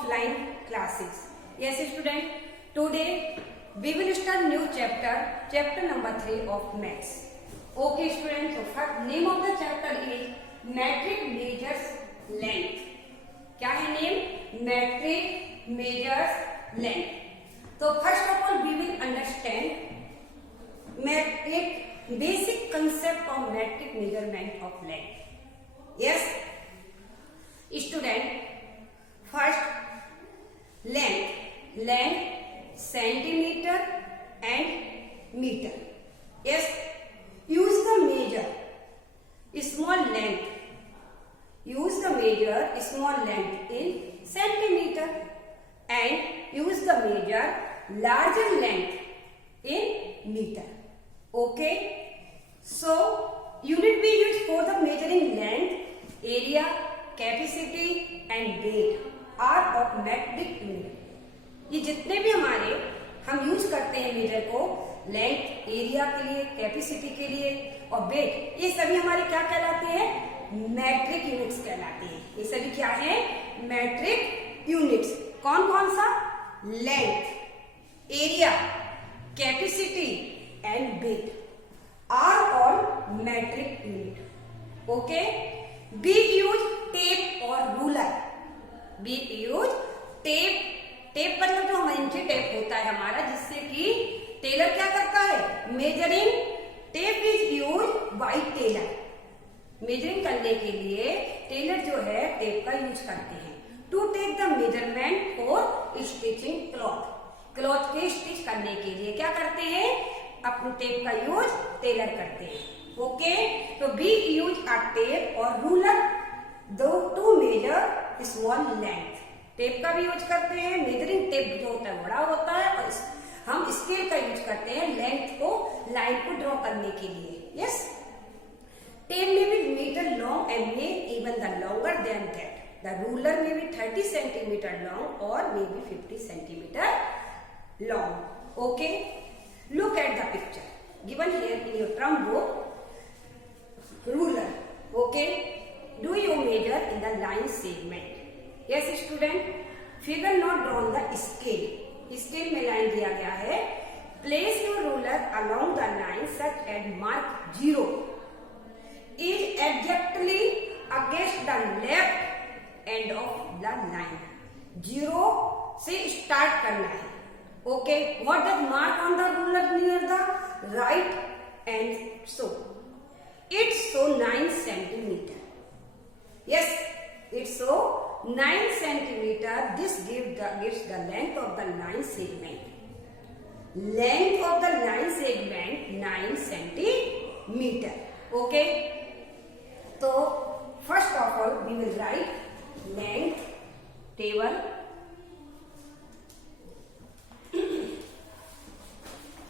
offline classes. Yes student, today we will start new chapter number 3 of maths. Okay student, so first name of the chapter is metric measures length. क्या है name? metric measures length. So first of all we will understand metric basic concept of metric measurement of length. Yes student, first length centimeter and meter. Yes, use the measure small length, use the measure small length in centimeter and use the measure larger length in meter. Okay, so unit we use for the measuring length, area, capacity and weight are of metric unit. ये जितने भी हमारे हम यूज करते हैं मेजर को, length, area के लिए, कैपेसिटी के लिए और वेट, ये सभी हमारे क्या कहलाते हैं? मैट्रिक यूनिट्स कहलाते हैं. ये सभी क्या है? Metric units. कौन कौन सा? Length, area, capacity and weight are all metric unit. Okay, we use tape और ruler. We use tape. Tape मतलब जो हमारा इंची टेप होता है हमारा, जिससे कि टेलर क्या करता है? Measuring. Tape is use by tailor. Measuring करने के लिए टेलर जो है टेप का यूज करते हैं. To take the measurement for stitching cloth. Cloth के स्टिच करने के लिए क्या करते हैं? अपने टेप का यूज टेलर करते हैं. ओके, तो बी यूज अ टेप और रूलर दो to measure small length. Tape का भी यूज करते हैं. मेजरिंग टेप जो होता है बड़ा होता है और हम स्केल का यूज करते हैं लेंथ को, लाइन को ड्रॉ करने के लिए. Yes, tape may be metre long and may even the longer than that. The ruler may be 30 centimetre long और may be 50 centimetre long. Okay, look at the picture given here in your term book. Ruler. Okay, do you measure in the line segment? Yes student, figure not drawn the scale. Scale में लाइन दिया गया है. Place your ruler along the line such as mark 0 is exactly against the left end of the line. 0 से start करना है. Okay, what does mark on the ruler near the right end so? It's so 9 centimeter. Yes, it's so 9 centimeter. This gives the length of the line segment. Length of the line segment 9 centimeter. Okay. So first of all we will write length table.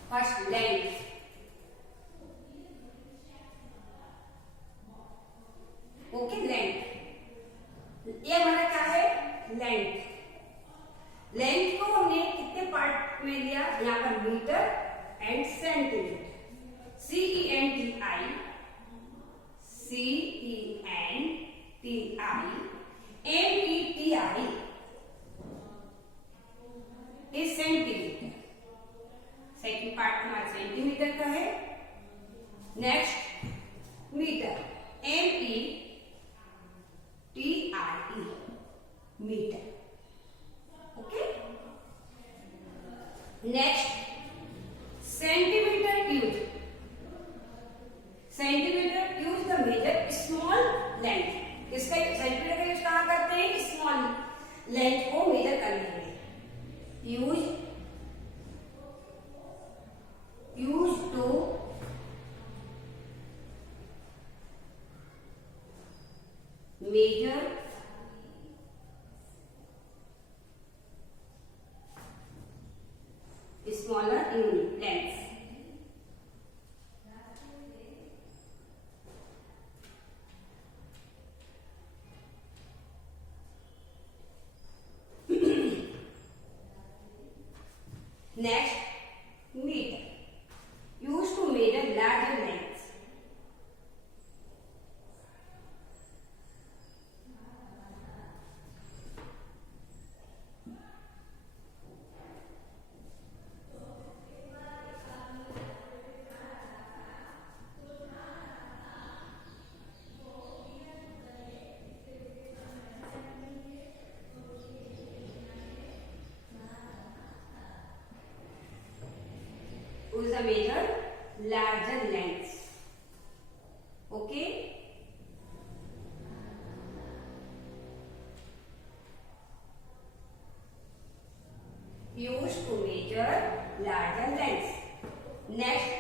First length. Okay, length. ये हमारा क्या है? Length. Length को हमने कितने पार्ट में लिया? यहाँ पर metre and centimetre. CENTI METI is centimetre. Second part हमारा सेंटीमीटर का है. Next metre. METIE metre. Okay, next centimetre use. Centimetre use the measure small length. इसका सेंटीमीटर का यूज कहाँ करते हैं? स्मॉल लेंथ को मेजर करने के लिए. Use to measure smaller unit lengths. Next, meter. Used to measure larger lengths. the measure larger lengths. Okay. Used to measure larger lengths. Next,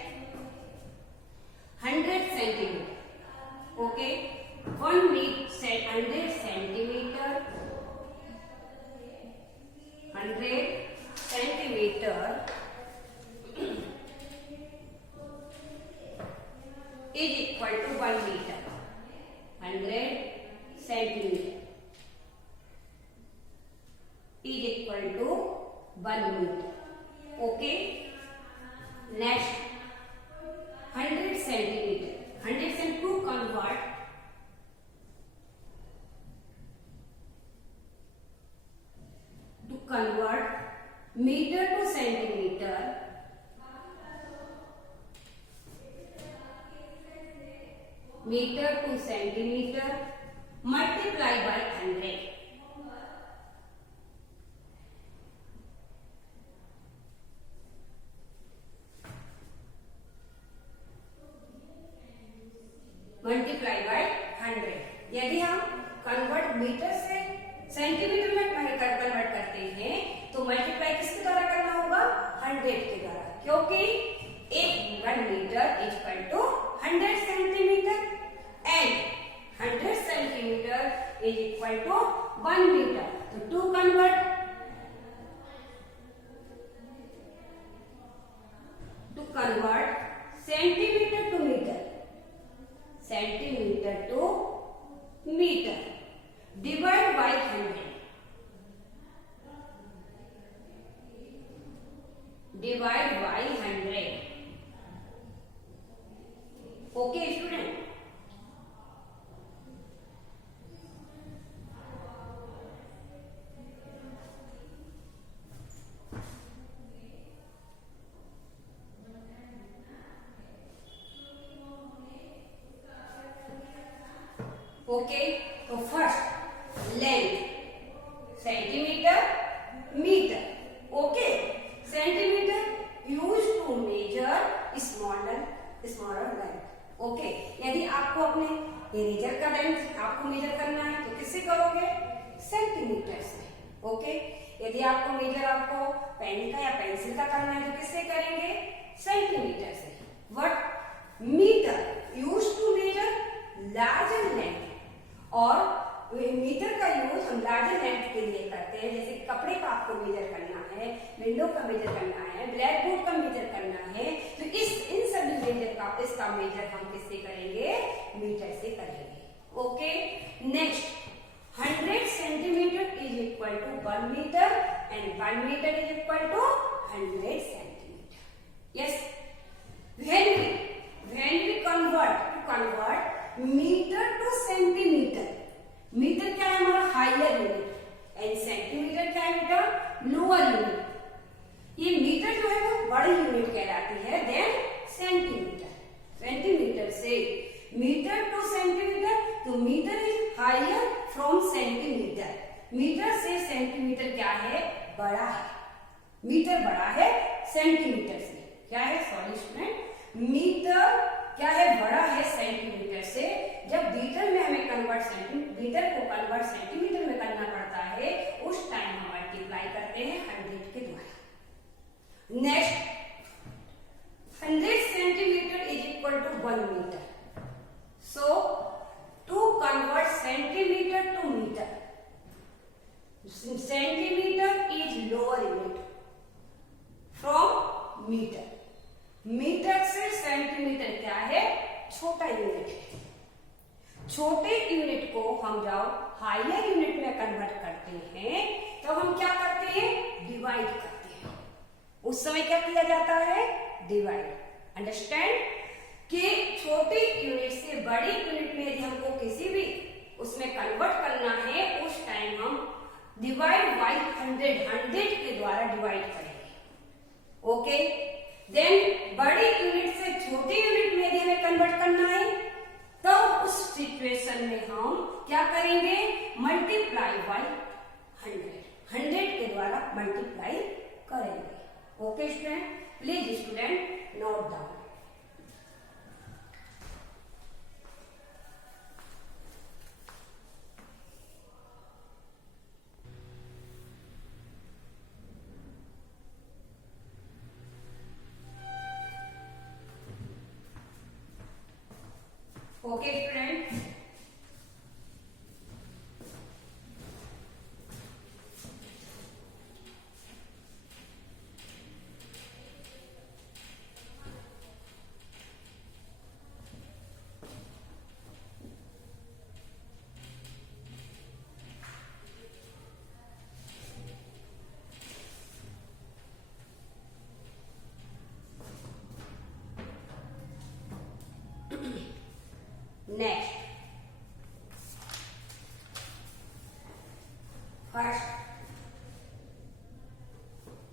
100 centimeter. Okay, 100 centimeter. 100 centimeter is equal to 1 meter. 100 centimeter is equal to 1 meter. Okay. Next, 100 centimeter. 100 centimeter to convert meter to centimeter. Meter to centimeter multiply by 100. Multiply by 100. यदि हम convert metre से centimetre में convert करते हैं तो मल्टीप्लाई किसके द्वारा करना होगा? 100 के द्वारा, क्योंकि 1 metre equal to 100 centimetre and 100 centimetre is equal to 1 metre. तो to convert centimetre to metre, centimetre to metre, divide by 100. Divide by 100. Okay student. Okay, तो first length centimetre metre. Okay, centimetre use to measure smaller length. Okay, यदि आपको अपने इरेजर का लेंथ आपको मेजर करना है तो किससे करोगे? सेंटीमीटर से. ओके, यदि आपको मेजर आपको पेन का या पेंसिल का करना है तो किससे करेंगे? सेंटीमीटर से. What? Metre use to measure larger length. और मीटर का यूज हम लार्जर लेंथ के लिए करते हैं, जैसे कपड़े का आपको मेजर करना है, विंडो का मेजर करना है, ब्लैक बोर्ड का मेजर करना है, तो इन सभी मेजर का इसका मेजर हम किससे करेंगे? मीटर से करेंगे. Okay. Next, 100 centimetre is equal to 1 metre and 1 metre is equal to 100 centimetre. Yes. when we convert metre to centimetre, metre क्या है हमारा? Higher unit. एंड सेंटीमीटर क्या है बेटा? Lower unit. ये मीटर जो है वो बड़ी यूनिट कहलाती है देन सेंटीमीटर. सेंटीमीटर से मीटर टू सेंटीमीटर, तो metre is higher from centimetre. Metre से सेंटीमीटर क्या है? बड़ा है. मीटर बड़ा है सेंटीमीटर से. क्या है? सॉरी स्टूडेंट, मीटर क्या है? बड़ा है सेंटीमीटर से. जब मीटर में हमें मीटर को कन्वर्ट सेंटीमीटर में करना पड़ता है, उस टाइम हम मल्टीप्लाई करते हैं 100 के द्वारा. Next, 100 centimetre is equal to 1 metre. So to convert centimetre to metre, centimetre is lower unit from metre. Metre से सेंटीमीटर क्या है? छोटा यूनिट है. छोटे यूनिट को हम जब हायर यूनिट में कन्वर्ट करते हैं तो हम क्या करते हैं? डिवाइड करते हैं. उस समय क्या किया जाता है? डिवाइड. अंडरस्टैंड? कि छोटी यूनिट से बड़ी यूनिट में यदि हमको किसी भी उसमें कन्वर्ट करना है, उस टाइम हम डिवाइड बाय 100 के द्वारा डिवाइड करेंगे. ओके. देन बड़ी यूनिट से छोटी यूनिट में यदि हमें कन्वर्ट करना है तो उस सिचुएशन में हम क्या करेंगे? मल्टीप्लाई बाय 100 के द्वारा मल्टीप्लाई करेंगे. Okay student. Please student note down. Okay, friends. Next, first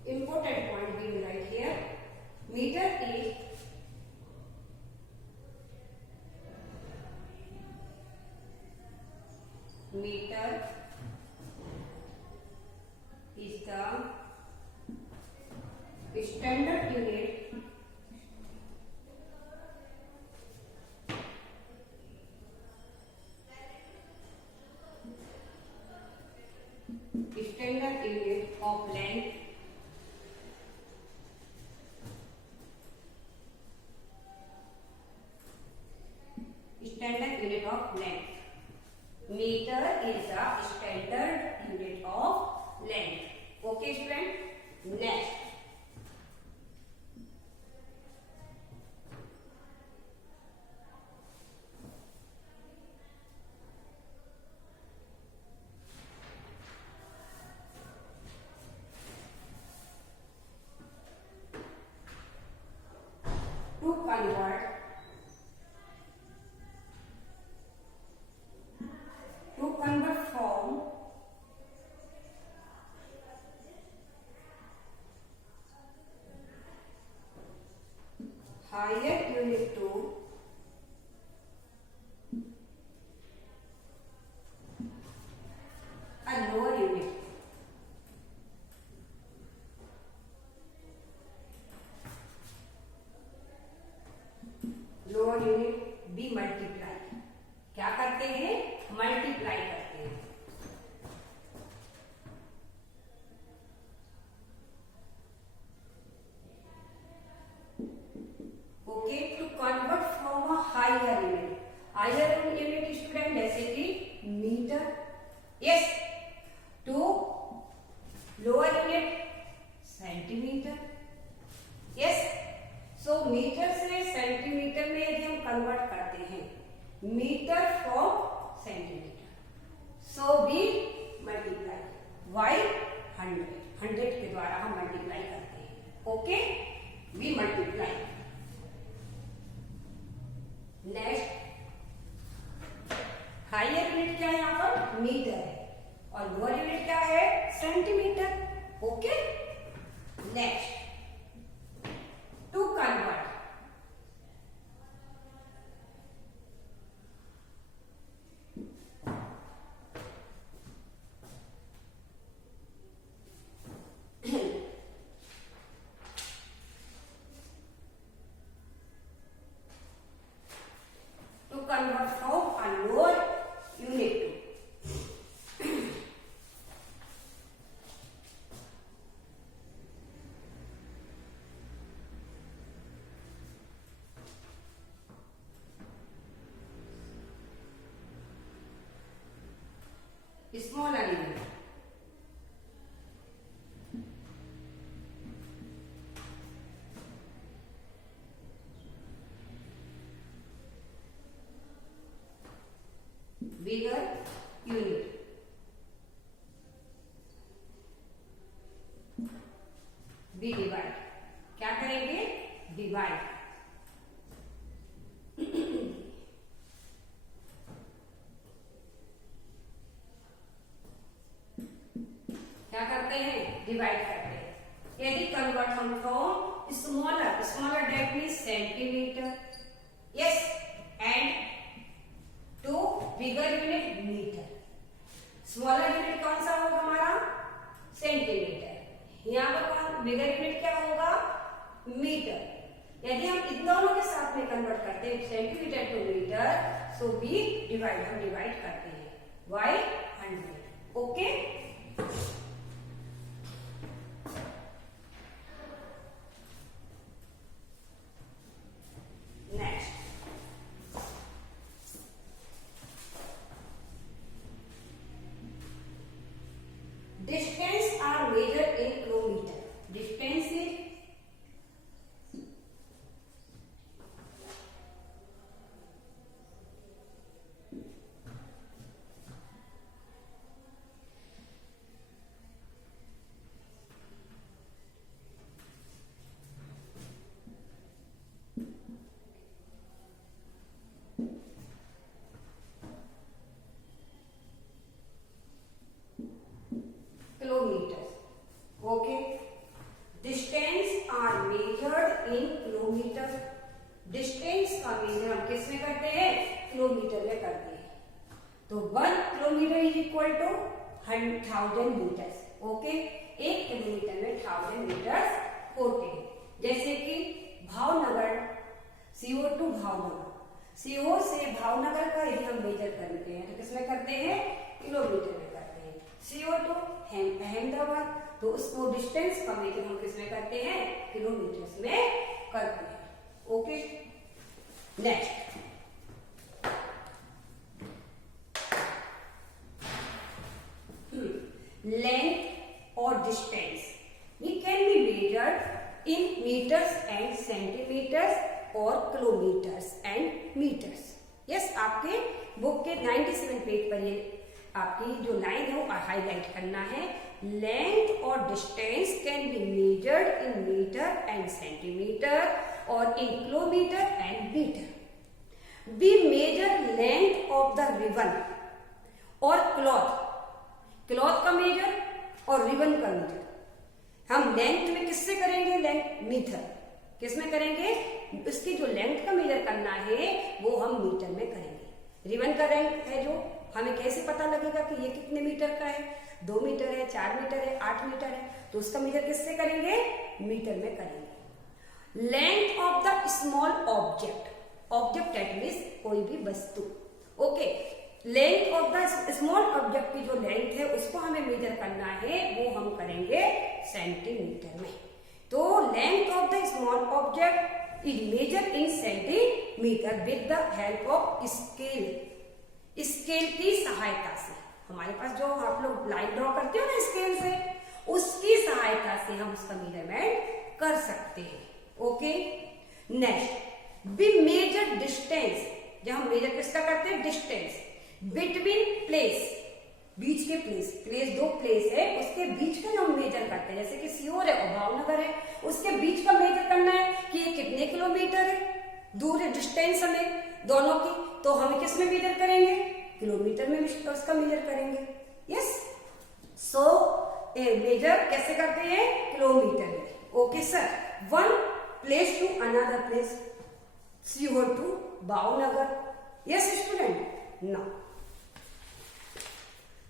important point we will write here. Meter is the standard unit of length standard unit of length. Meter is a standard unit of length. Okay, student. Next, to convert from higher unit to a lower unit. Lower unit भी multiply क्या करते हैं? Multiply करते हैं. Okay, to convert from a higher unit. Higher unit student जैसे कि metre. Yes, to lower unit centimetre. Yes, so metre से centimetre में यदि हम कन्वर्ट करते हैं metre from centimetre, so we multiply by 100 के द्वारा हम मल्टीप्लाई करते हैं. Okay, we multiply. Next, higher unit क्या है? यहाँ पर मीटर है और लोअर यूनिट क्या है? Centimetre. Okay. Next, to convert from a lower unit to smaller unit. Bigger unit. भी डिवाइड क्या करेंगे? डिवाइड. क्या करते हैं? डिवाइड करते हैं. यदि कन्वर्ट हम from smaller that mean centimetre. Yes, and to bigger unit metre. Smaller unit कौन सा होगा हमारा? सेंटीमीटर. यहाँ पर बिगर यूनिट क्या होगा? मीटर. यदि हम इन दोनों के साथ में कन्वर्ट करते हैं centimetre to metre, so we divide, हम डिवाइड करते हैं by 100. Okay, next distance are measured in kilometer. Distance is kilometers. Okay, distance are measured in kilometers. Distance का मेजर हम किस में करते हैं? किलोमीटर में करते हैं. तो 1 kilometre is equal to 1000 metres. Okay, 1 kilometre में 1000 मीटर्स होते हैं. जैसे कि Bhavnagar, CO to Bhavnagar, CO से भावनगर का यदि हम मेजर करते हैं तो किसमें करते हैं? किलोमीटर में करते हैं. CO टू अहमदाबाद, तो उसको डिस्टेंस का मेजर हम किसमें करते हैं? किलोमीटर्स में करते हैं. ओके, नेक्स्ट लेंथ और डिस्टेंस ये can be measured in metres and centimetres और किलोमीटर्स एंड मीटर्स. यस, आपके बुक के 97 पेज पर ये आपकी जो लाइन है वो हाईलाइट करना है. लेंथ और distance can be measured in metre and centimetre और in kilometre and metre. We measure length of the ribbon और क्लॉथ का मेजर और रिबन का मेजर हम लेंथ में किससे करेंगे? Length metre. किस में करेंगे? उसकी जो लेंथ का मेजर करना है वो हम मीटर में करेंगे. रिबन का लेंथ है जो हमें कैसे पता लगेगा कि ये कितने मीटर का है? 2 मीटर है, 4 मीटर है, 8 मीटर है, तो उसका मेजर किससे करेंगे? मीटर में करेंगे. Length of the small object, object that means कोई भी वस्तु. Okay, length of the small object की जो लेंथ है उसको हमें मेजर करना है, वो हम करेंगे सेंटीमीटर में. तो length of the small object is measure in centimetre with the help of scale. Scale की सहायता से, हमारे पास जो आप लोग लाइन ड्रॉ करते हो ना स्केल से, उसकी सहायता से हम उसका मेजरमेंट कर सकते हैं. Okay, next we measure distance. जब हम मेजर किसका करते हैं? डिस्टेंस बिटवीन प्लेस, बीच के प्लेस 2 प्लेस है उसके बीच का जो हम मेजर करते हैं, जैसे कि सीहोर है और भावनगर है, उसके बीच का मेजर करना है कि ये कितने किलोमीटर है दूर है, डिस्टेंस हमें दोनों की, तो हम किस में मेजर करेंगे? किलोमीटर में उसका मेजर करेंगे. यस, सो मेजर कैसे करते हैं? किलोमीटर में. Okay sir, 1 place to another place, Sehore to Bhavnagar. Yes student,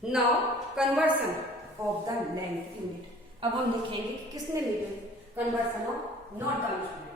now conversion of the length unit. अब हम देखेंगे कि किसने लिया conversion of. Note down student.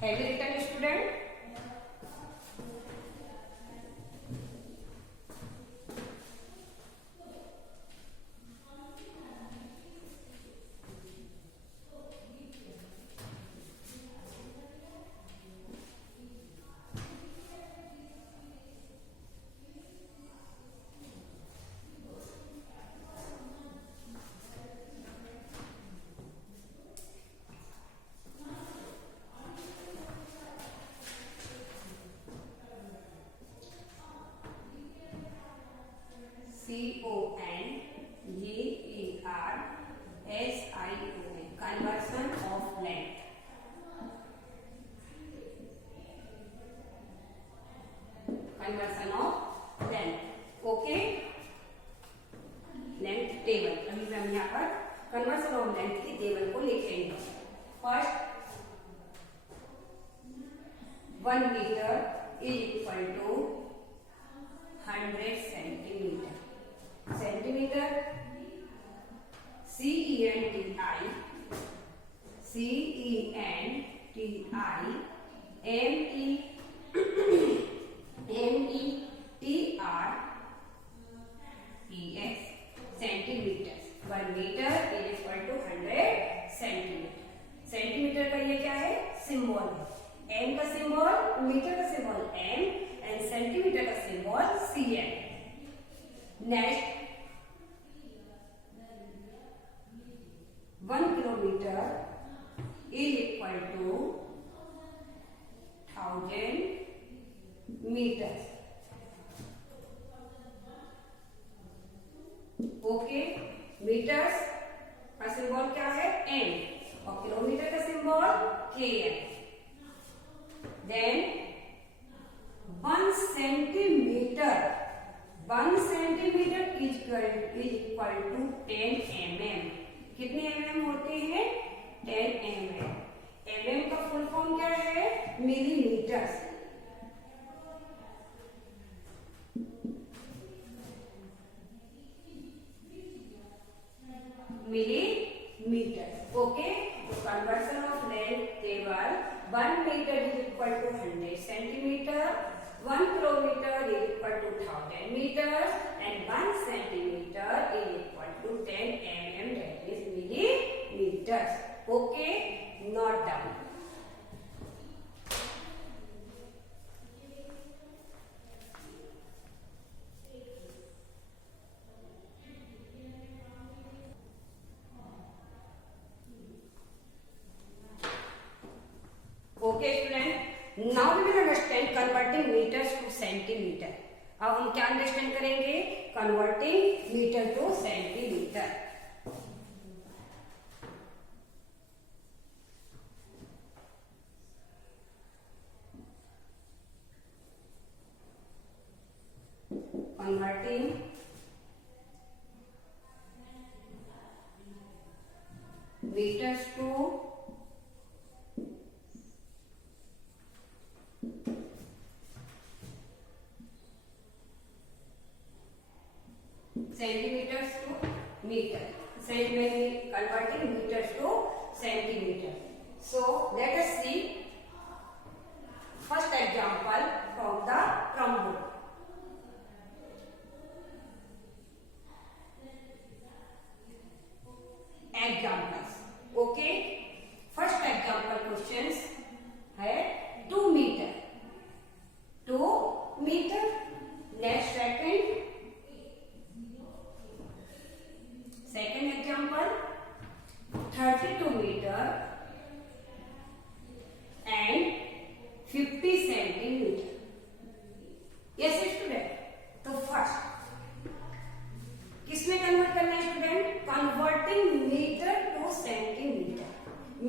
Have you written student? conversion of length. Conversion of length. Okay, length table, अभी हम यहाँ पर कन्वर्सन ऑफ लेंथ की टेबल को लिखेंगे. First 1 metre is equal to 100 centimetre. Centimetre CENTI METRS centimetre. 1 metre is equal to 100 centimetre. Centimetre का ये क्या है, सिंबल है. एम का सिंबल, मीटर का सिंबल एम एंड सेंटीमीटर का symbol CM. Next 1 kilometre is equal to 1000 metre. Okay, metres का symbol क्या है, एम, और किलोमीटर का symbol KM. Then 1 centimetre is equal to 10 mm. कितने mm होते हैं, 10 mm. mm का फुल फॉर्म क्या है, मिलीमीटर्स. मिलीमीटर. ओके, तो conversion of length table 1 metre is equal to 100 centimetre, 1 kilometre is equal to 1000 metres and 1 centimetre is equal to 10 mm, that is millimetres. Okay, note down. Okay student, now we will understand converting meters to centimeter. अब हम क्या understand करेंगे, converting metre to centimetre. Converting meters to centimeters to meter. Converting meters to centimeter. So let us see first example from the Trump book. Examples. Okay, first example questions है 2 meter. 2 meter. Next second example 32 meter and 50 centimeter. Yes student, तो first किसमें convert करना है student, converting metre to centimetre.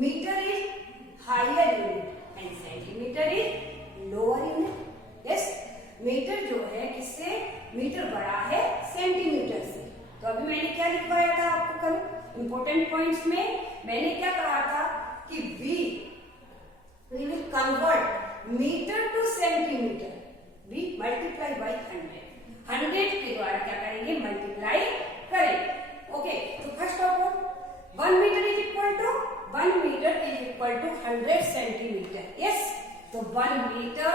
Metre is higher unit and centimetre is lower unit. Yes, metre जो है किससे, मीटर बड़ा है सेंटीमीटर से. तो अभी मैंने क्या लिखवाया था आपको कल इंपोर्टेंट पॉइंट्स में, मैंने क्या कहा था कि we will convert metre to centimetre. We multiply by 100. 100 के द्वारा क्या करेंगे, मल्टीप्लाई करेंगे. ओके, तो first of all 1 metre is equal to 100 centimetre. Yes, तो 1 metre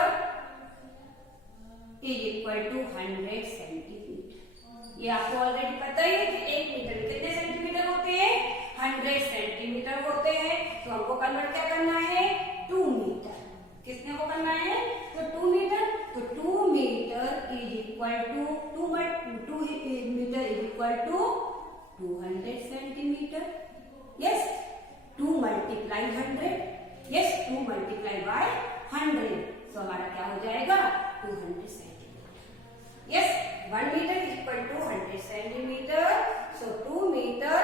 is equal to 100 centimetre. ये आपको ऑलरेडी पता ही है कि 1 मीटर में कितने सेंटीमीटर होते हैं, 100 सेंटीमीटर होते हैं. तो हमको कन्वर्ट क्या करना है, 2 मीटर. किसने को करना है, तो 2 मीटर. तो 2 metre is equal to 2 metre is equal to 200 centimetre. Yes, 2 multiply 100. Yes, 2 multiply by 100. तो हमारा क्या हो जाएगा, 200 centimetre. Yes, 1 metre is equal to 100 centimeter. So 2 meter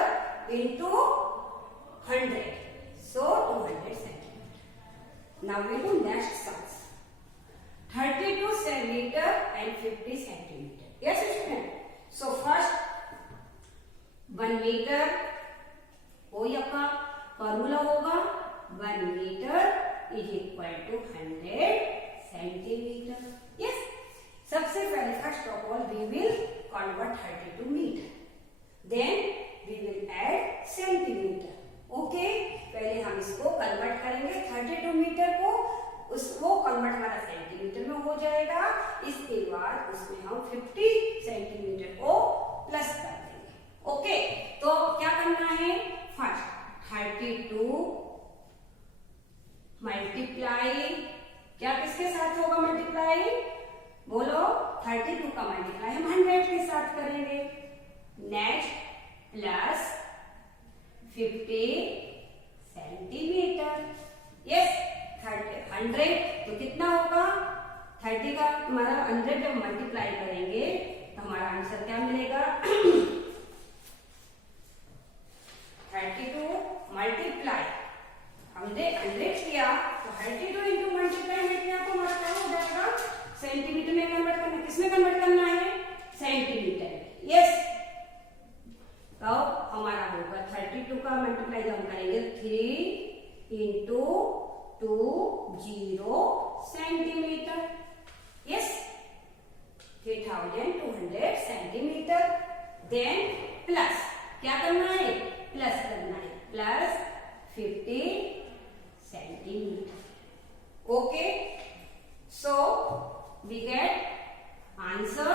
into 100. So 200 centimeter. Now we do next sums. 32 centimeter and 50 centimeter. Yes, student. So first 1 meter. कोई आपका formula होगा 1 metre is equal to 100 centimetre. Yes, सबसे पहले first of all we will convert 32 metre, then we will add centimetre. Okay, पहले हम इसको कन्वर्ट करेंगे 32 मीटर को, उसको कन्वर्ट हमारा सेंटीमीटर में हो जाएगा. इसके बाद उसमें हम 50 सेंटीमीटर को प्लस कर देंगे. ओके, तो क्या करना है, फर्स्ट 32 मल्टीप्लाई, क्या किसके साथ होगा मल्टीप्लाई, बोलो. 32 का मल्टीप्लाई हम 100 के साथ करेंगे. Next plus 50 centimetre. यस, 100 तो कितना होगा, 30 का हमारा 100 जब मल्टीप्लाई करेंगे तो हमारा आंसर क्या मिलेगा 32 मल्टीप्लाई हमने 100 किया तो 32 इंटू मल्टीप्लाई में किया तो हमारा क्या हो जाएगा, सेंटीमीटर में कन्वर्ट करना. किसमें कन्वर्ट करना है, सेंटीमीटर. यस, तो हमारा होगा 32 का मल्टीप्लाई जब हम करेंगे 3 into 20 centimetre. Yes, 3200 centimetre. Then plus क्या करना है, प्लस करना है, plus 50 centimetre. Okay, so we get answer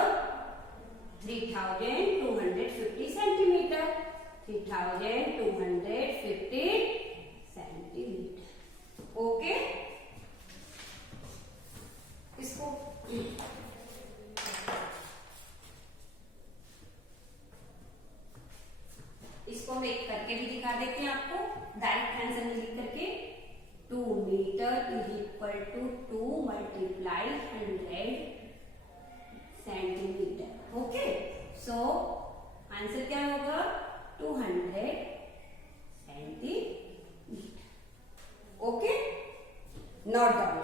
3250 centimetre. 3250 centimetre. Okay, इसको हम एक करके भी दिखा देते हैं आपको, डायरेक्ट आंसर में लिख करके. 2 metre is equal to 2 multiply 100 centimetre. Okay, so answer क्या होगा 200 centimetre. Okay, note down.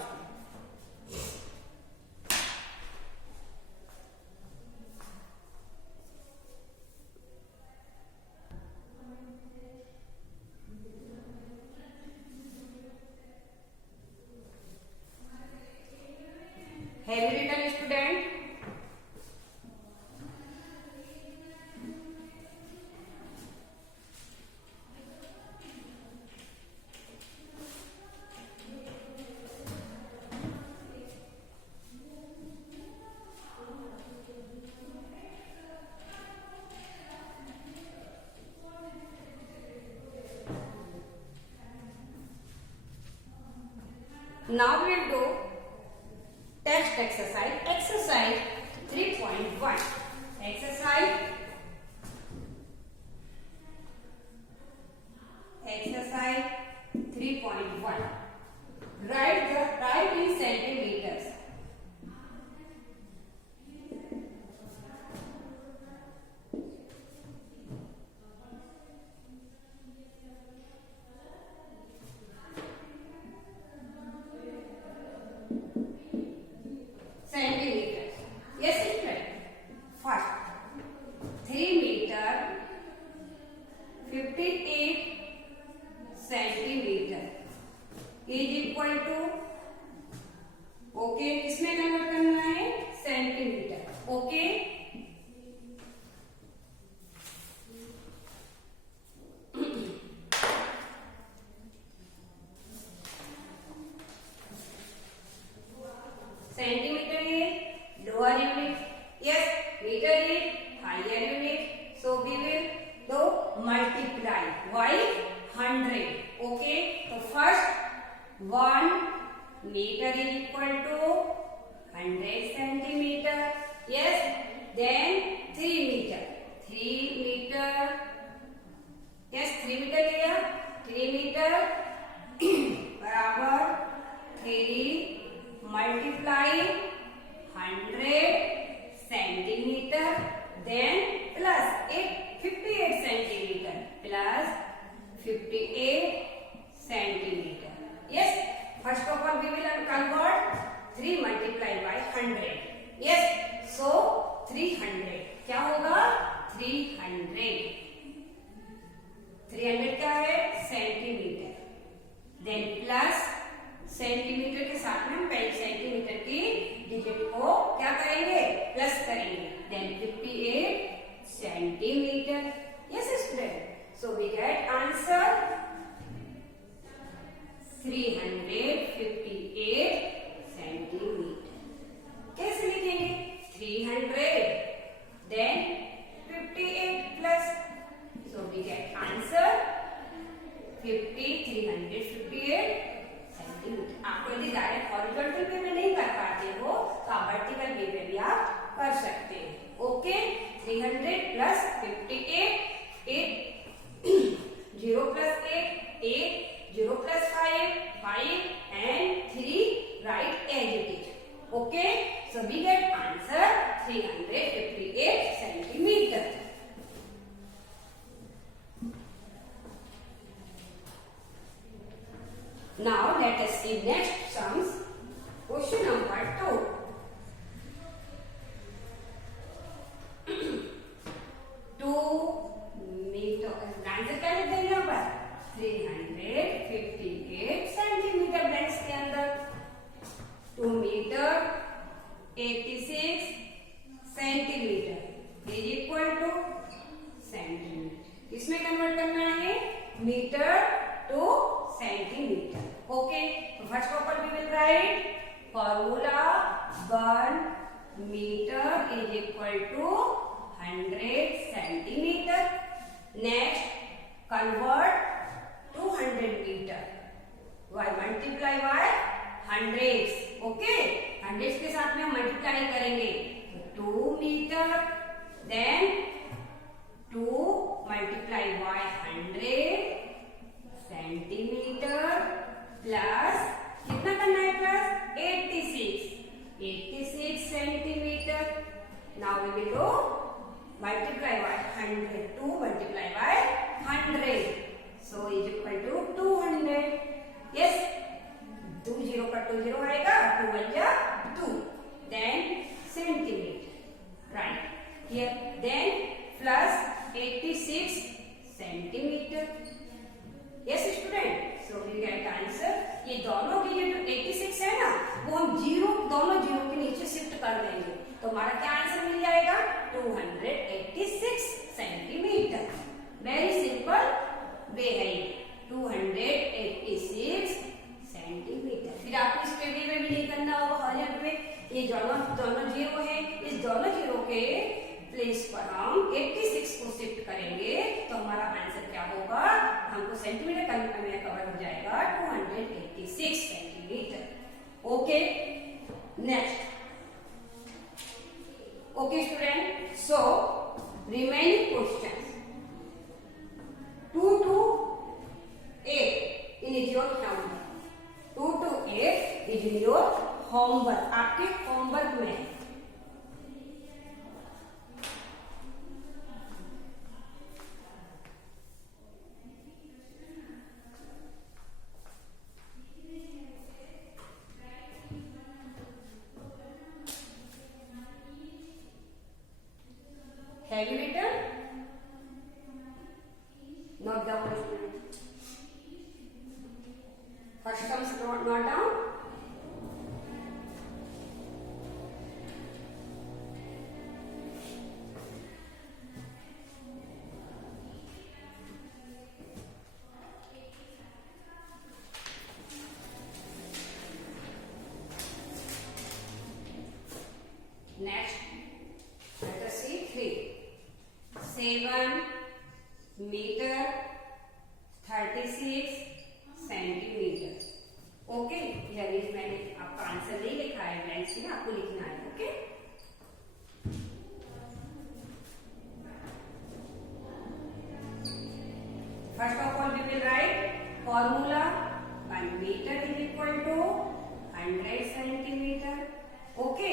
Have you written, student? Now we will do text exercise. Exercise 3.1. Exercise 3.1. Write in centimeters. Multiply by 100. Yes, so 300 क्या होगा? 300. 300 क्या है? Centimetre. Then plus centimetre के साथ में हम पहले सेंटीमीटर की डिजिट को क्या करेंगे? प्लस करेंगे. Then 58 centimetre. Yes student, so we get answer 358 centimetre. कैसे लिखेंगे? 300 then 58 plus, so we get answer 358 centimetre. आपको यदि डायरेक्ट हॉरिजॉन्टल वे में नहीं कर पाते हो तो आप वर्टिकल वे में भी आप कर सकते हैं. ओके, 300 प्लस 58, 8 0 प्लस 8, 0 plus 5 and 3 write as it is. Okay, so we get answer 358 centimeter. Now let us see next sums. Question number 2. आंसर क्या लिख देंगे यहाँ पर? 358 सेंटीमीटर ब्लैंक्स के अंदर. 2 metre 86 centimetre is equal to centimetre. इसमें कन्वर्ट करना है मीटर टू सेंटीमीटर. ओके, तो first of all we will write formula 1 metre is equal to 100 centimetre. Next convert 200 meter by multiply by hundreds. Okay, hundreds के साथ में हम multiply करेंगे. 2 metre then 2 multiply by 100 centimetre plus कितना करना है? Plus 86 centimetre. Now we will do multiply by 100. 2 multiply by 100, so is equal to 200. Yes, 2 0 पर 2 0 आएगा. 2 1 जा 2. Then centimeter. Right here. Then plus 86 centimeter. Yes student. So we get answer. ये दोनों की जो 86 है ना, वो हम दोनों जीरो के नीचे शिफ्ट कर देंगे तो हमारा क्या आंसर मिल जाएगा? 286 सेंटीमीटर. वेरी सिंपल वे है ये. 286 सेंटीमीटर. फिर आपको इस टेबल में भी नहीं करना होगा हॉरिजॉन्टल में. ये दोनों जीरो है, इस दोनों जीरो के प्लेस पर हम 86 को शिफ्ट करेंगे तो हमारा आंसर क्या होगा? हमको सेंटीमीटर में कवर हो जाएगा 286 centimetre. Okay, next. Okay student, so remaining questions 2 to 8 is your homework. 2 to 8 is your homework. आपके होमवर्क में है. Have you written? Note down. First comes note down. Next, let us see 3. 7 metre 36 centimetre. Okay, यानी मैंने आपका आंसर नहीं लिखा है ब्लैंक्स में, आपको लिखना है. Okay, first of all we will write formula 1 metre is equal to 100 centimetre. Okay,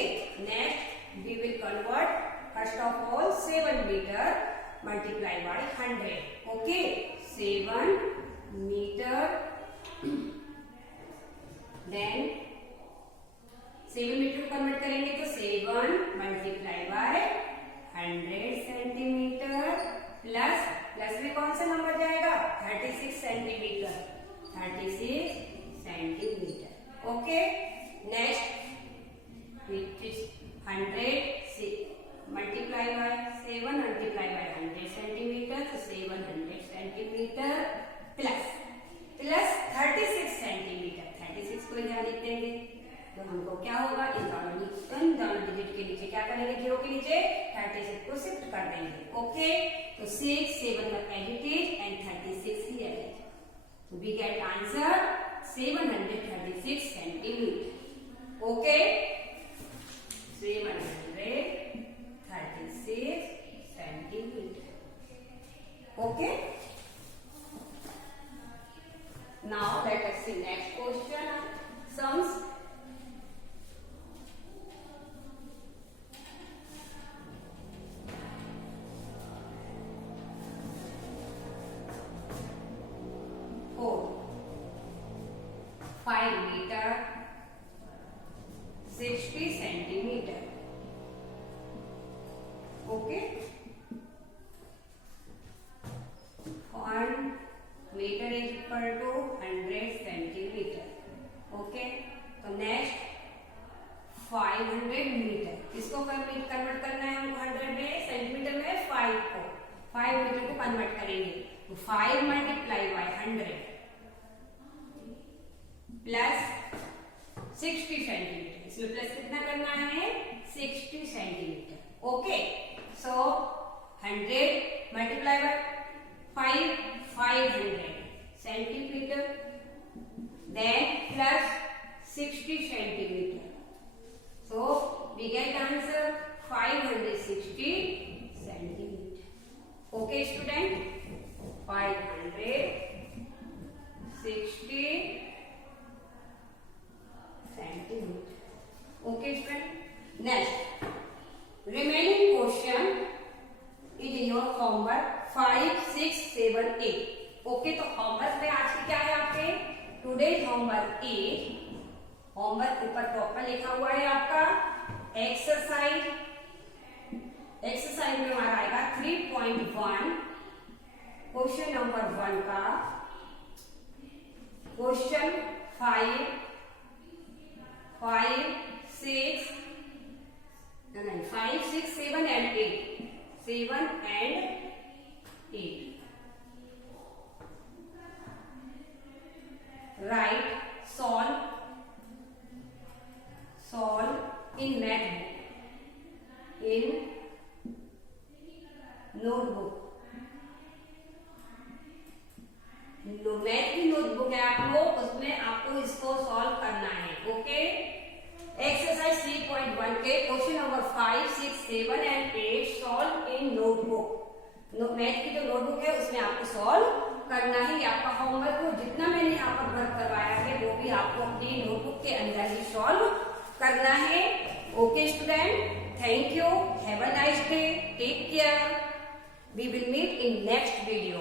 next we will convert first of all 7 meter multiply by 100. Okay, 7 meter then 7 मीटर को कन्वर्ट करेंगे तो 7 मल्टीप्लाई बाय 100 सेंटीमीटर प्लस में कौन सा नंबर जाएगा 36 सेंटीमीटर 36 centimetre. Okay, next which is 100 multiply by 7 multiply by 100 सेंटीमीटर तो 700 centimetre plus 36 सेंटीमीटर 36 को यहाँ लिख देंगे तो हमको क्या होगा इन दोनों डिजिट के नीचे क्या करेंगे 0 के नीचे 36 को शिफ्ट कर देंगे। ओके, तो 6 7 का एडिटेज एंड 36 ही एडिट तो we get answer 736 centimetre. Okay, 736 centimetre. Okay, now let us see next question. Sums. Oh, 5 meter 60 centimeter. Okay, 1 meter is equal to 100 centimeter. Okay, तो नेक्स्ट 500 मीटर किसको कन्वर्ट करना है हमको 100 में सेंटीमीटर में 5 मीटर को कन्वर्ट करेंगे तो 5 मल्टीप्लाई बाय 100 प्लस 60 सेंटीमीटर इसमें प्लस कितना करना है 60 centimetre. Okay, so 100 multiply by 500 centimetre then plus 60 centimeter so we get answer 560 centimeter। okay student 560 centimeter। okay student, next remaining question is your homework 5 6 7 8। ओके, तो होमवर्क में आज की क्या है आपके टुडेज होमवर्क इज होमवर्क ऊपर प्रॉपर लिखा हुआ है आपका एक्सरसाइज में हमारा आएगा 3.1 क्वेश्चन नंबर 1 का क्वेश्चन 5 6 7 एंड 8 write solve in math book in notebook। Math की नोटबुक है आप लोग उसमें आपको इसको सॉल्व करना है। ओके, एक्सरसाइज 3.1 के क्वेश्चन नंबर 5 6 7 एंड 8 सॉल्व इन नोटबुक। मैथ की जो नोटबुक है उसमें आपको सॉल्व करना है। आपका होमवर्क को जितना मैंने यहाँ पर वर्क करवाया है वो भी आपको अपनी नोटबुक के अंदर ही सॉल्व करना है। Okay student, thank you, have a nice day, take care, we will meet in next video.